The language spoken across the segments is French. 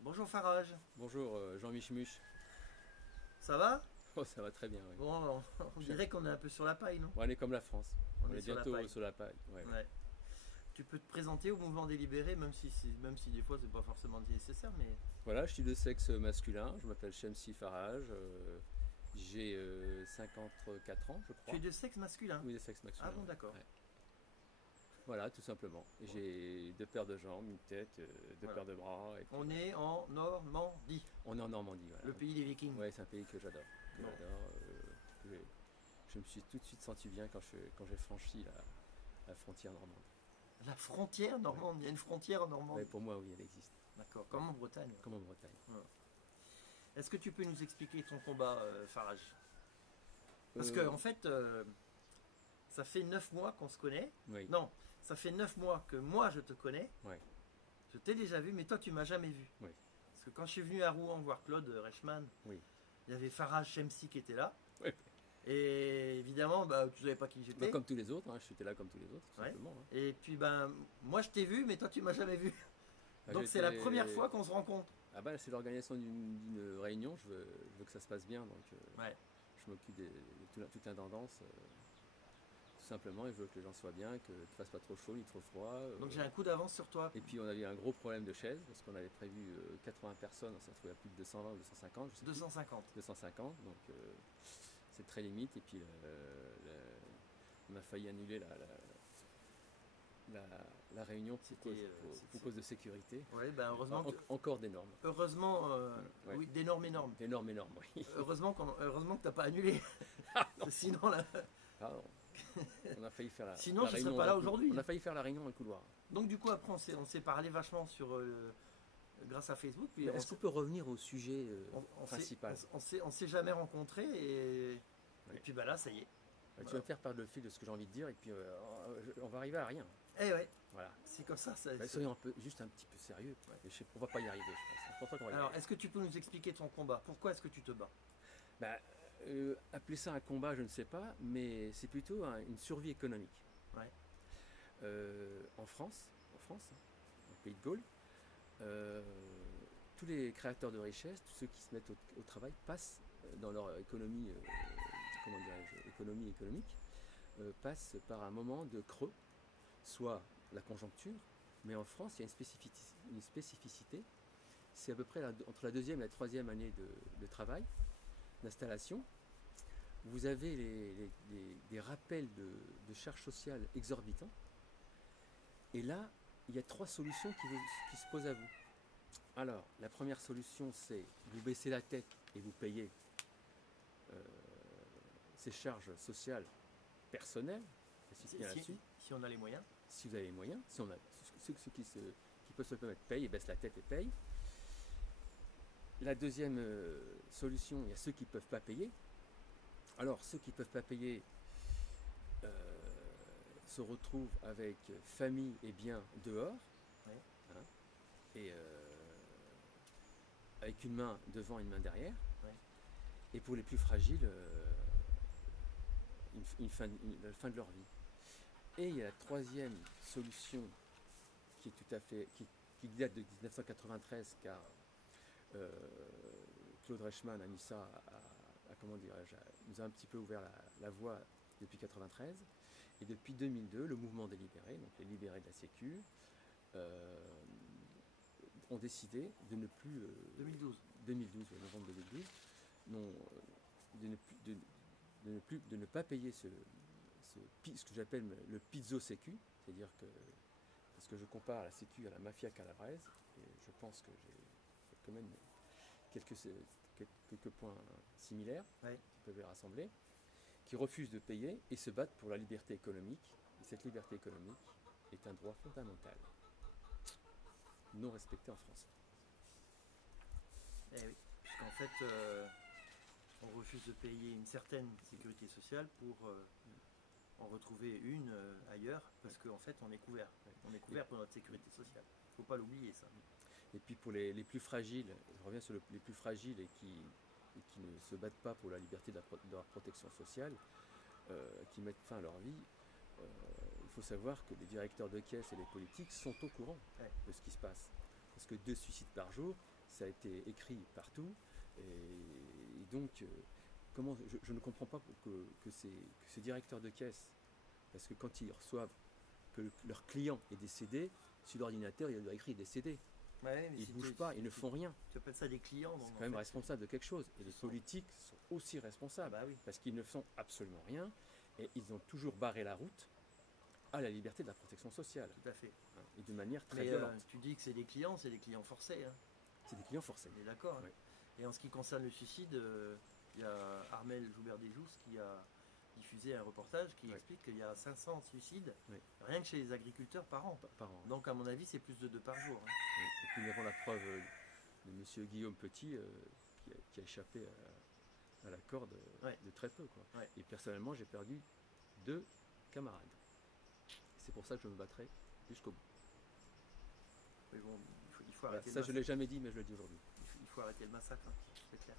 Bonjour Farage, Bonjour Jean Michmuche. ça va? Oh, ça va très bien, oui. Bon, on dirait qu'on est un peu sur la paille, non? Bon, on est comme la France. On On est est sur la bientôt paille. sur la paille. Ouais, ouais. Ouais. Tu peux te présenter au mouvement délibéré, même si des fois c'est pas forcément nécessaire, mais Voilà, je suis de sexe masculin. Je m'appelle Shamsi Farage. J'ai 54 ans, je tu es crois. de sexe masculin. Oui, de sexe Ah masculin. bon, Ouais, d'accord. ouais. Voilà, tout simplement. Et Bon, j'ai deux paires de jambes, une tête, deux voilà. paires de bras. Et puis, On est en Normandie, on est en Normandie. Voilà. le pays des Vikings. Ouais, c'est un pays que j'adore. Que Bon. j'adore. Je me suis tout de suite senti bien quand j'ai franchi la frontière normande. La frontière Ouais. normande, il y a une frontière en Ouais, Normandie. pour moi, oui, elle existe. D'accord, comme en Bretagne. Comme en Bretagne. Ouais. Est-ce que tu peux nous expliquer ton combat, Farage? Parce que Euh, en fait, ça fait 9 mois qu'on se connaît. oui, Non, ça fait 9 mois que moi je te connais. ouais, Je t'ai déjà vu, mais toi tu m'as jamais vu. oui, Parce que quand je suis venu à Rouen voir Claude Reichmann, oui. il y avait Farage Chemsi qui était là. Ouais. Et évidemment, bah, tu savais pas qui Bah, j'étais. comme tous les autres, hein, j'étais là comme tous les autres, tout Ouais. simplement. Hein. Et puis ben, moi je t'ai vu, mais toi tu m'as jamais vu. Bah, Donc c'est la première fois qu'on se rencontre. Ah bah, c'est l'organisation d'une réunion, je veux que ça se passe bien, donc Ouais. je m'occupe de toute l'intendance, tout simplement, et je veux que les gens soient bien, qu'il ne fasse pas trop chaud ni trop froid. Donc j'ai un coup d'avance sur toi. Et puis on a eu un gros problème de chaises, parce qu'on avait prévu 80 personnes, on s'est retrouvé à plus de 220 ou 250, je sais plus. 250. 250, donc c'est très limite. Et puis on a failli annuler la réunion C'était, pour cause de sécurité. Ouais, ben heureusement, Encore des normes. heureusement, Ouais. oui, d'énormes énormes. Des normes énormes, oui. Heureusement que t'as pas annulé. Sinon là. Pardon. On a failli faire Sinon, la je serais réunion pas dans là le aujourd'hui. On a failli faire la réunion dans le couloir. Donc du coup après on s'est parlé vachement sur grâce à Facebook. Puis Est-ce qu'on peut revenir au sujet on principal? on s'est jamais rencontrés et Ouais. puis bah là ça y est. Tu vas me faire perdre le fil de ce que j'ai envie de dire, et puis on va arriver à rien. Eh ouais, Voilà. c'est comme ça. Soyons juste un petit peu sérieux. Ouais. On va pas y arriver, je pense. C'est pour ça qu'on va y Alors arriver. est-ce que tu peux nous expliquer ton combat? Pourquoi est-ce que tu te bats? Bah, appeler ça un combat, je ne sais pas, mais c'est plutôt une survie économique. Ouais. En France, hein, au Pays de Galles, tous les créateurs de richesse, tous ceux qui se mettent au travail, passent dans leur économie, comment dirais-je, économique, passent par un moment de creux, soit la conjoncture, mais en France, il y a une spécificité, c'est à peu près entre la deuxième et la troisième année de travail, d'installation. Vous avez des rappels de charges sociales exorbitants. Et là, il y a trois solutions qui se posent à vous. Alors, la première solution, c'est vous baissez la tête et vous payez ces charges sociales personnelles. Si, si on a les moyens. Si vous avez les moyens, si on a, ceux qui peuvent se le permettre payent et baissent la tête et payent. La deuxième solution, il y a ceux qui ne peuvent pas payer. Alors, ceux qui ne peuvent pas payer se retrouvent avec famille et biens dehors, Ouais. hein, et avec une main devant et une main derrière. Ouais. Et pour les plus fragiles, la fin de leur vie. Et il y a la troisième solution qui est tout à fait, qui date de 1993, car Claude Reichmann a mis ça comment dirais-je, nous a un petit peu ouvert la voie depuis 1993. Et depuis 2002, le mouvement des libérés, donc les libérés de la Sécu, ont décidé de ne plus... 2012. 2012, novembre 2012, de ne pas payer ce que j'appelle le pizzo sécu, c'est-à-dire que, parce que je compare la sécu à la mafia calabraise, et je pense que j'ai quand même quelques points similaires Ouais. qui peuvent les rassembler, qui refusent de payer et se battent pour la liberté économique. Et cette liberté économique est un droit fondamental, non respecté en France. Eh oui, puisqu'en fait, on refuse de payer une certaine sécurité sociale pour en retrouver une ailleurs, parce qu'en fait, on est couvert. On est couvert pour notre sécurité sociale. Il ne faut pas l'oublier, ça. Et puis pour les plus fragiles, je reviens sur les plus fragiles et qui ne se battent pas pour la liberté de leur protection sociale, qui mettent fin à leur vie, il faut savoir que les directeurs de caisse et les politiques sont au courant de ce qui se passe. Parce que 2 suicides par jour, ça a été écrit partout. Et donc, comment, je ne comprends pas que ces directeurs de caisse, parce que quand ils reçoivent que leur client est décédé, sur l'ordinateur, il y a écrit décédé. Ouais, Ils ne bougent pas, ils ne font rien. Tu appelles ça des clients. C'est quand même responsable de quelque chose. Et les politiques sont aussi responsables. Bah oui. Parce qu'ils ne font absolument rien. Et ils ont toujours barré la route à la liberté de la protection sociale. Tout à fait. Et de manière très violente. Tu dis que c'est des clients forcés. Hein. C'est des clients forcés. On est d'accord. Oui. Hein. Et en ce qui concerne le suicide, il y a Armel Joubert-Desjous qui a diffusé un reportage qui explique qu'il y a 500 suicides rien que chez les agriculteurs par an. Donc à mon avis, c'est plus de 2 par jour. Hein. Et puis nous avons la preuve de M. Guillaume Petit qui a échappé à la corde de très peu. Quoi. Ouais. Et personnellement, j'ai perdu 2 camarades. C'est pour ça que je me battrai jusqu'au bout. Mais bon, il faut arrêter ça, je ne l'ai jamais dit, mais je le dis aujourd'hui. Il faut arrêter le massacre, hein, c'est clair.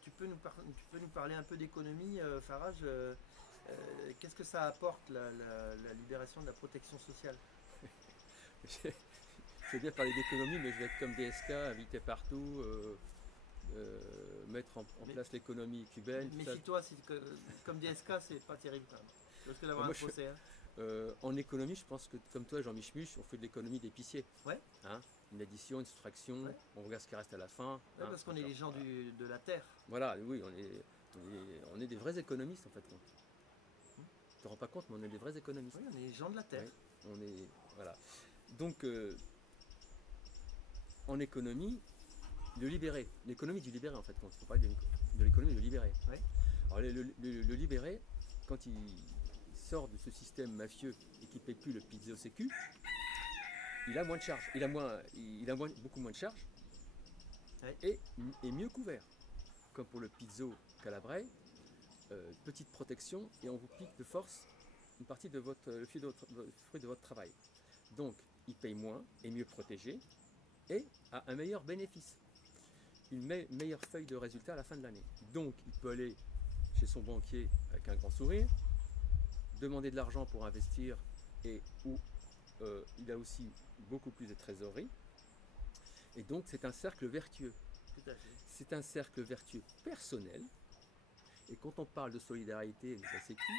Tu peux nous parler un peu d'économie, Farage. Qu'est-ce que ça apporte, la libération de la protection sociale? Je veux bien parler d'économie, mais je vais être comme DSK, invité partout, mettre en place l'économie cubaine. Mais si toi, comme DSK, c'est pas terrible quand même. Tu risques d'avoir un procès. En économie, je pense que comme toi, Jean Michmuche, on fait de l'économie d'épicier. Ouais. Hein, une addition, une soustraction, on regarde ce qui reste à la fin. Ouais, parce qu'on est les gens de la terre. Voilà, oui, on est des vrais économistes en fait. Tu ne te rends pas compte, mais on est des vrais économistes. Oui, on est les gens de la terre. Ouais, voilà. Donc, en économie, le libéré, l'économie du libéré en fait, quand il faut parler de l'économie du libéré. Ouais. Alors le libéré, quand il sort de ce système mafieux et qui ne paye plus le pizzo sécu, il a moins de charges, il a beaucoup moins de charges et mieux couvert. Comme pour le pizzo calabrais, petite protection et on vous pique de force une partie de le fruit de votre travail. Donc il paye moins, est mieux protégé et a un meilleur bénéfice, une meilleure feuille de résultat à la fin de l'année. Donc il peut aller chez son banquier avec un grand sourire, demander de l'argent pour investir et où il a aussi beaucoup plus de trésorerie. Et donc c'est un cercle vertueux. Tout à fait. C'est un cercle vertueux personnel. Et quand on parle de solidarité et de la sécu,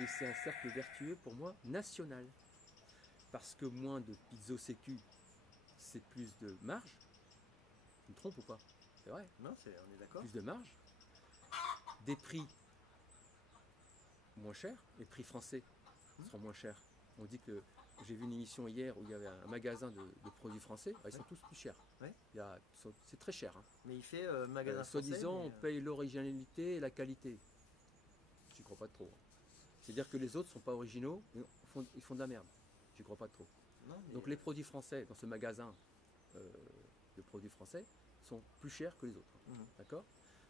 et c'est un cercle vertueux pour moi national. Parce que moins de pizzo sécu, c'est plus de marge. Tu me trompes ou pas? C'est vrai. Non, on est d'accord. Plus de marge. Des prix moins chers. Les prix français seront moins chers. On dit que j'ai vu une émission hier où il y avait un magasin de produits français. Ils sont tous plus chers. Ouais. C'est très cher. Hein. Mais il fait magasin français. Soi-disant, on paye l'originalité et la qualité. Je n'y crois pas trop. C'est-à-dire que les autres ne sont pas originaux, ils font de la merde. Je n'y crois pas trop. Non, mais donc les produits français dans ce magasin de produits français sont plus chers que les autres. D'accord?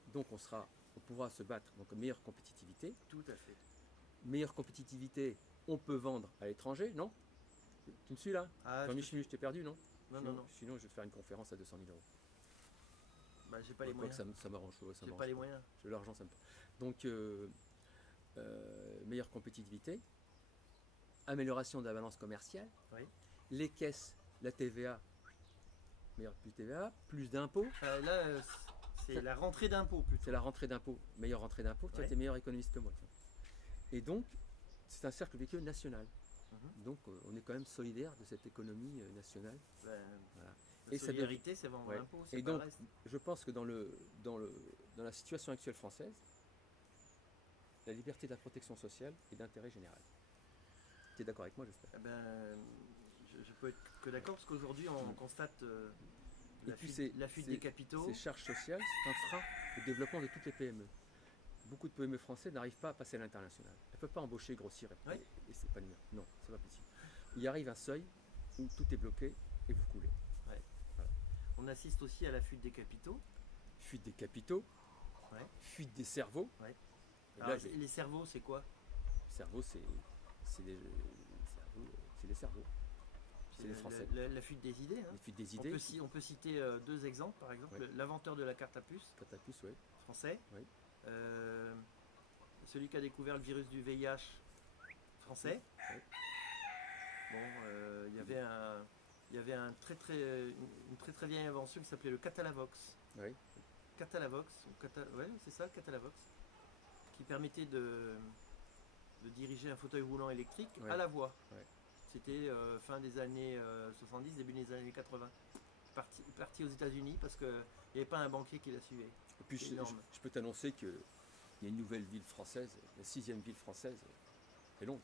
Donc on pourra se battre. Donc meilleure compétitivité. Tout à fait. Meilleure compétitivité, on peut vendre à l'étranger, non? Tu me suis là? Jean-Michel, je t'ai perdu, non? Non. Sinon, je vais faire une conférence à 200 000 euros. Bah, j'ai pas les moyens. Ça m'arrange. J'ai pas les moyens. L'argent, ça me... Donc, meilleure compétitivité, amélioration de la balance commerciale, les caisses, la TVA, plus TVA, plus d'impôts. Là, c'est la rentrée d'impôts plutôt. C'est la rentrée d'impôts, meilleure rentrée d'impôts. Tu es meilleur économiste que moi. Tiens. Et donc, c'est un cercle vertueux national. Donc, on est quand même solidaire de cette économie nationale. Voilà. La solidarité, c'est vendre l'impôt. Et donc, je pense que dans la situation actuelle française, la liberté de la protection sociale est d'intérêt général. Tu es d'accord avec moi, j'espère? Je peux être que d'accord, parce qu'aujourd'hui, on constate la fuite des capitaux. Ces charges sociales, c'est un frein au développement de toutes les PME. Beaucoup de PME français n'arrivent pas à passer à l'international. Elles ne peuvent pas embaucher, grossir et s'épanouir. Non, c'est pas possible. Il arrive un seuil où tout est bloqué et vous coulez. Voilà. On assiste aussi à la fuite des capitaux. Fuite des capitaux, fuite des cerveaux. Alors, les cerveaux, c'est quoi? Les cerveaux, c'est les cerveaux. C'est les Français. La fuite des idées. Hein. La fuite des idées. On peut citer 2 exemples, par exemple. L'inventeur de la carte à puce. Carte à puce, oui. Français. Oui. Celui qui a découvert le virus du VIH, français. Bon, il y avait une très très vieille invention qui s'appelait le Catalavox. Oui. Catalavox, ouais, c'est ça, Catalavox, qui permettait de diriger un fauteuil roulant électrique Ouais. à la voix. Ouais. C'était fin des années 70, début des années 80. Parti aux États-Unis parce qu'il n'y avait pas un banquier qui la suivait. Et puis je peux t'annoncer qu'il y a une nouvelle ville française, la 6e ville française, c'est Londres.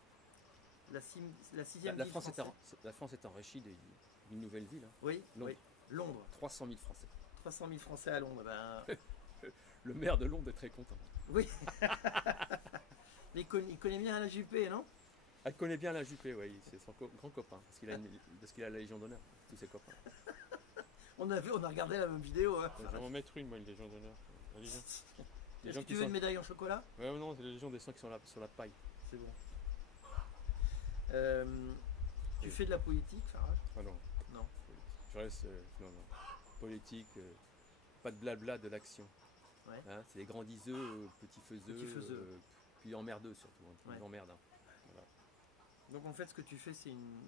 La 6e ville française. La France est enrichie d'une nouvelle ville. Hein. Oui, Londres. oui, Londres. 300 000 Français. 300 000 Français à Londres. Ben... Le maire de Londres est très content. Oui. Mais il connaît bien la Juppé, non? Elle connaît bien la Juppé, oui, c'est son grand copain, parce qu'il a la Légion d'honneur, tous ses copains. On a regardé la même vidéo. Hein. Je vais en mettre une, moi, une Légion d'honneur. La Légion. Est-ce que tu veux une médaille en chocolat? Ouais, non, c'est la Légion des 100 qui sont sur la paille. C'est bon. Tu fais de la politique, Farage? Ah non. Non. Je reste. Non. Politique, pas de blabla, de l'action. Ouais. Hein, c'est les grands diseux, petits faiseux, puis emmerdeux surtout. Hein, Ouais. emmerdent. Hein. Voilà. Donc en fait, ce que tu fais, c'est une.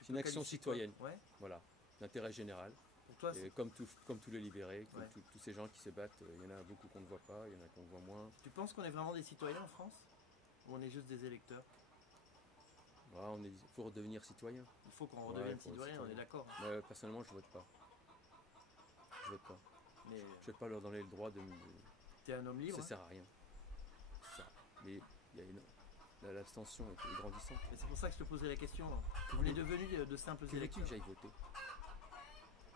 C'est une action citoyenne. Ouais. Voilà, d'intérêt général. Pour toi, Et comme tous les libérés, comme Ouais. tous ces gens qui se battent, il y en a beaucoup qu'on ne voit pas, il y en a qu'on voit moins. tu penses qu'on est vraiment des citoyens en France? Ou on est juste des électeurs? Voilà, faut redevenir citoyen. Il faut qu'on Ouais, redevienne faut être citoyen, on citoyen. est d'accord. Mais, personnellement, je vote pas. Je vote pas. Mais Je vais pas leur donner le droit de me. t'es un homme libre. Ça Hein. sert à rien. Ça. Mais il y a l'abstention est grandissante. Et c'est pour ça que je te posais la question. Que On est voulez- devenus de simples que veux-tu électeurs. que j'aille voter?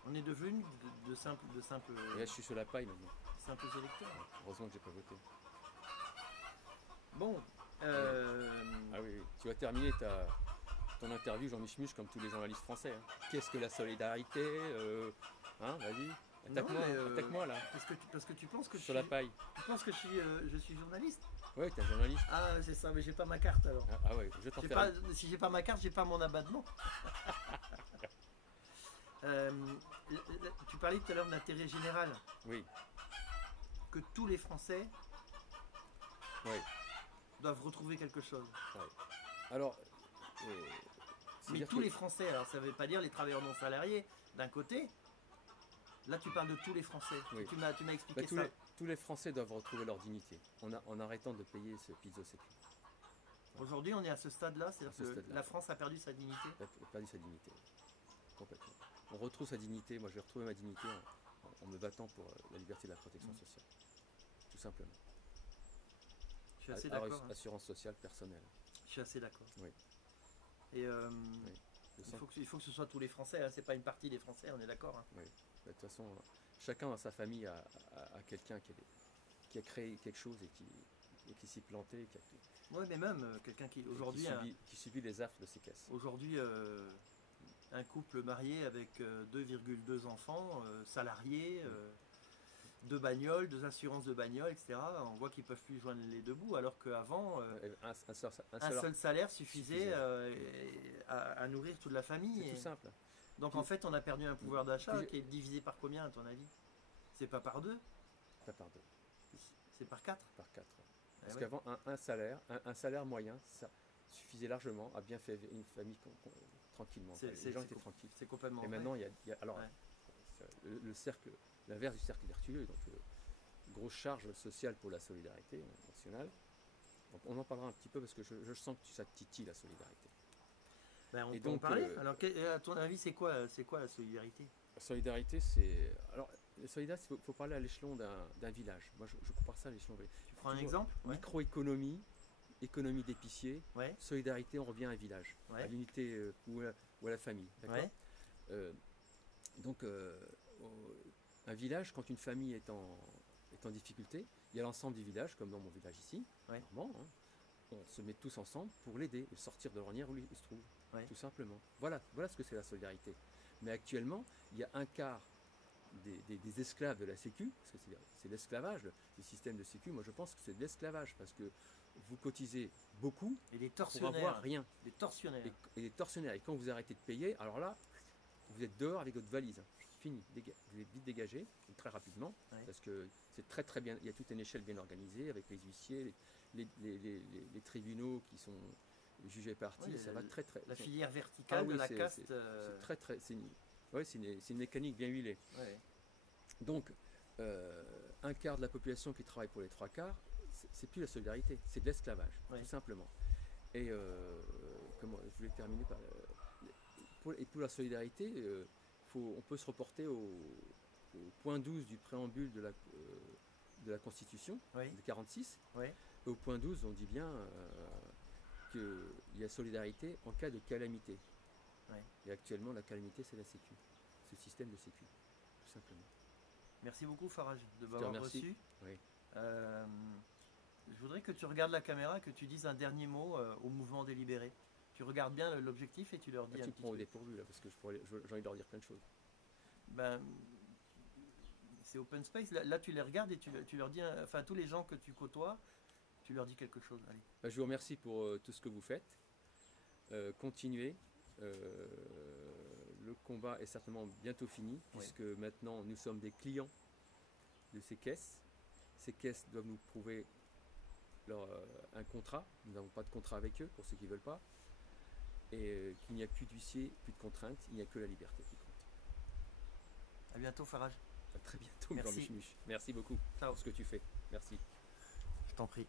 On est devenus de simples Et là, je suis sur la paille maintenant. électeurs. Heureusement que j'ai pas voté. Bon. Ah oui. Tu vas terminer ton interview, Jean-Michel Muche, comme tous les journalistes français. Hein. Qu'est-ce que la solidarité Hein, vas-y. Attaque-moi là. Parce que tu penses que Sur la paille. tu penses que je suis journaliste? Ouais, t'es un journaliste. Ah, c'est ça, mais j'ai pas ma carte alors. Ah ouais, je t'en J'ai fais pas, un. si j'ai pas ma carte, j'ai pas mon abattement. Tu parlais tout à l'heure d'intérêt général, Oui, que tous les Français oui. doivent retrouver quelque chose. Alors, Mais c'est-à-dire tous que- les Français, alors ça veut pas dire les travailleurs non salariés d'un côté. Là, tu parles de tous les Français. Oui. Tu m'as expliqué ça. tous les Français doivent retrouver leur dignité en arrêtant de payer ce pizzo sécu. Aujourd'hui, on est à ce stade-là, À ce c'est-à-dire que stade-là. la France a perdu sa dignité. Il a perdu sa dignité. Complètement. On retrouve sa dignité. Moi, je vais retrouver ma dignité en me battant pour la liberté de la protection sociale. Tout simplement. Je suis assez d'accord. Hein. Assurance sociale personnelle. Je suis assez d'accord. Oui. Et Je il sens faut que ce soit tous les Français. Hein. C'est pas une partie des Français, on est d'accord. Hein. Oui. De toute façon, chacun dans sa famille a quelqu'un qui a créé quelque chose et qui s'y planté, Ouais, mais même quelqu'un qui aujourd'hui, qui subit les affres de ces caisses. aujourd'hui, un couple marié avec 2,2 enfants, salariés, 2 bagnoles, 2 assurances de bagnoles, etc. On voit qu'ils peuvent plus joindre les deux bouts, alors qu'avant, Un seul salaire suffisait à nourrir toute la famille. C'est tout simple. Donc en fait, on a perdu un pouvoir d'achat Puis- qui est divisé par combien, à ton avis? C'est pas par 2, Pas par deux, c'est par 4. par quatre. Eh Parce ouais. qu'avant, un salaire moyen, ça suffisait largement à bien faire une famille tranquillement. Les gens étaient tranquilles. C'est complètement Et vrai. maintenant, il y a alors Ouais. le cercle, l'inverse du cercle vertueux, donc grosse charge sociale pour la solidarité nationale. Donc on en parlera un petit peu parce que je sens que ça te titille la solidarité. Ben, on Et peut en donc, parler. Alors, à ton avis, c'est quoi la solidarité? La solidarité, c'est. Alors, la solidarité, il faut parler à l'échelon d'un village. Moi, je compare ça à l'échelon. Tu prends un Toujours exemple? Ouais. Microéconomie, économie d'épicier, Ouais. solidarité, on revient à un village, Ouais. à l'unité ou à la famille. D'accord. Ouais. Donc, un village, quand une famille est en difficulté, il y a l'ensemble du village, comme dans mon village ici, Ouais. Normand, hein, on se met tous ensemble pour l'aider et sortir de l'ornière où il se trouve, Ouais. tout simplement. Voilà ce que c'est la solidarité. Mais actuellement, il y a un quart des esclaves de la Sécu, parce que c'est l'esclavage, le système de Sécu, moi je pense que c'est de l'esclavage, parce que vous cotisez beaucoup Et les pour tortionnaires. avoir rien. Les tortionnaires. Et les tortionnaires, et quand vous arrêtez de payer, alors là, vous êtes dehors avec votre valise. Fini, vous êtes vite dégagé, et très rapidement, Ouais. parce que c'est très très bien, il y a toute une échelle bien organisée, avec les huissiers, les tribunaux qui sont juger parti, Oui, et ça va très très. La filière verticale Ah oui, de la c'est- caste. C'est très très. Ouais, c'est une mécanique bien huilée. Ouais. Donc, un quart de la population qui travaille pour les trois quarts, c'est plus la solidarité, c'est de l'esclavage, Oui. tout simplement. Et je voulais terminer par. Pour la solidarité, on peut se reporter au point 12 du préambule de la Constitution, Oui. de 46. Oui. Et au point 12, on dit bien qu'il y a solidarité en cas de calamité. Oui. Et actuellement, la calamité, c'est la Sécu. C'est le système de Sécu, tout simplement. Merci beaucoup Farage de te m'avoir remercie. reçu. Oui. Je voudrais que tu regardes la caméra, que tu dises un dernier mot au mouvement délibéré. Tu regardes bien l'objectif et tu leur dis Tu un me petit prends au truc. dépourvu là, parce que j'ai envie de leur dire plein de choses. Ben, c'est open space. Là, tu les regardes et tu leur dis, enfin tous les gens que tu côtoies, tu leur dis quelque chose. Allez. Je vous remercie pour tout ce que vous faites. Continuez. Le combat est certainement bientôt fini, puisque maintenant nous sommes des clients de ces caisses. Ces caisses doivent nous prouver un contrat. Nous n'avons pas de contrat avec eux, pour ceux qui ne veulent pas. Et qu'il n'y a plus d'huissier, plus de contraintes, il n'y a que la liberté qui compte. À bientôt Farage. À très bientôt, Merci. Jean Michmuche. Merci beaucoup Ciao. pour ce que tu fais. Merci. Je t'en prie.